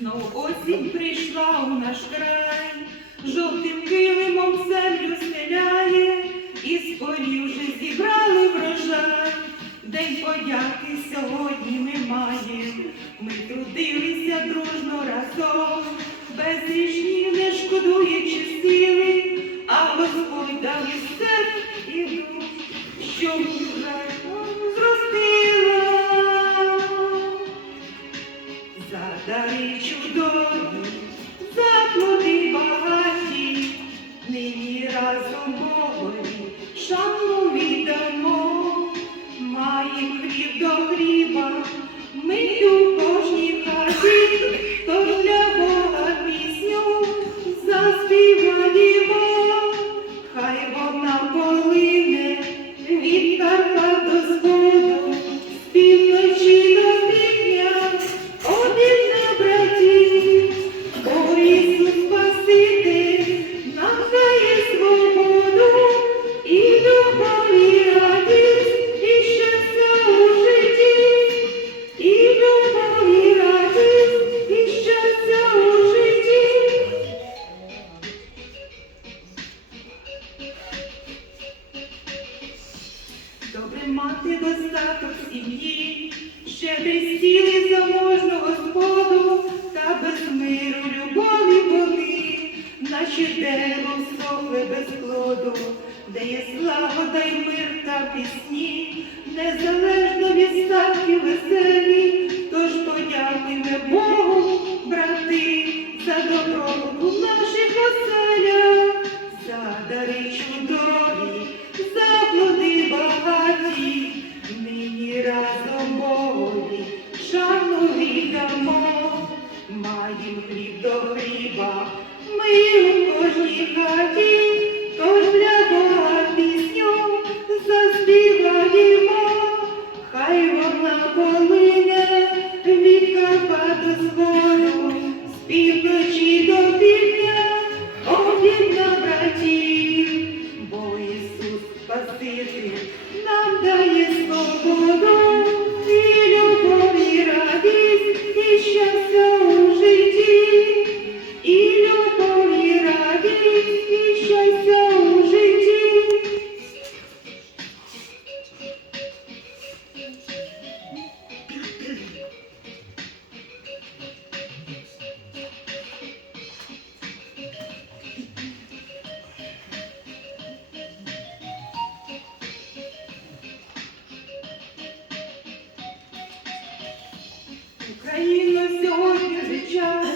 Знов осінь прийшла у наш край, жовтим килимом землю стеляє, і з полів вже зібрали врожай. День подяки сьогодні ми маєм, ми трудилися дружно разом, без річні не шкодуючи сили, а Господь дав і серце і дух, щоб мати достаток сім'ї, щедрий стіл і заможну господу, та без миру любові вони, наче дерево всохле без плоду, де є слава й мир та пісні, незалежно від статків веселі, тож подякуйме Богу, брати, за добробут у наших оселях, за дари чудові, віддамо, маєм хліб до хліба, ми у кожній хаті, Україно, сьогодні вже час.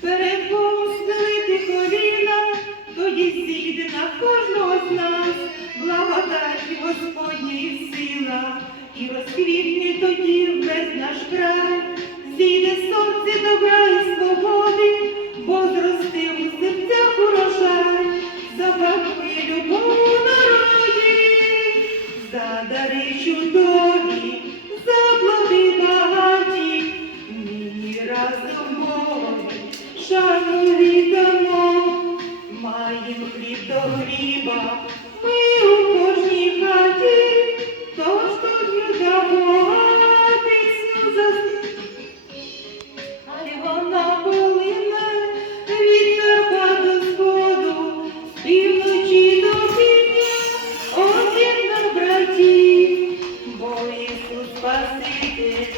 Перед Богом схилити коліна, тоді зійде на кожного з нас благодаті Господньої сила, і розквітне тоді весь наш край, зійде сонце добра і свободи, бо зрости у серцях урожай, запахує любов у народі. За дари хліба, ми у кожній хаті, тостою да Бога пісню засні. Хай вона полине від Карпа до сходу, з півночі до півдня, обід на братів, бо Ісус Спаситель.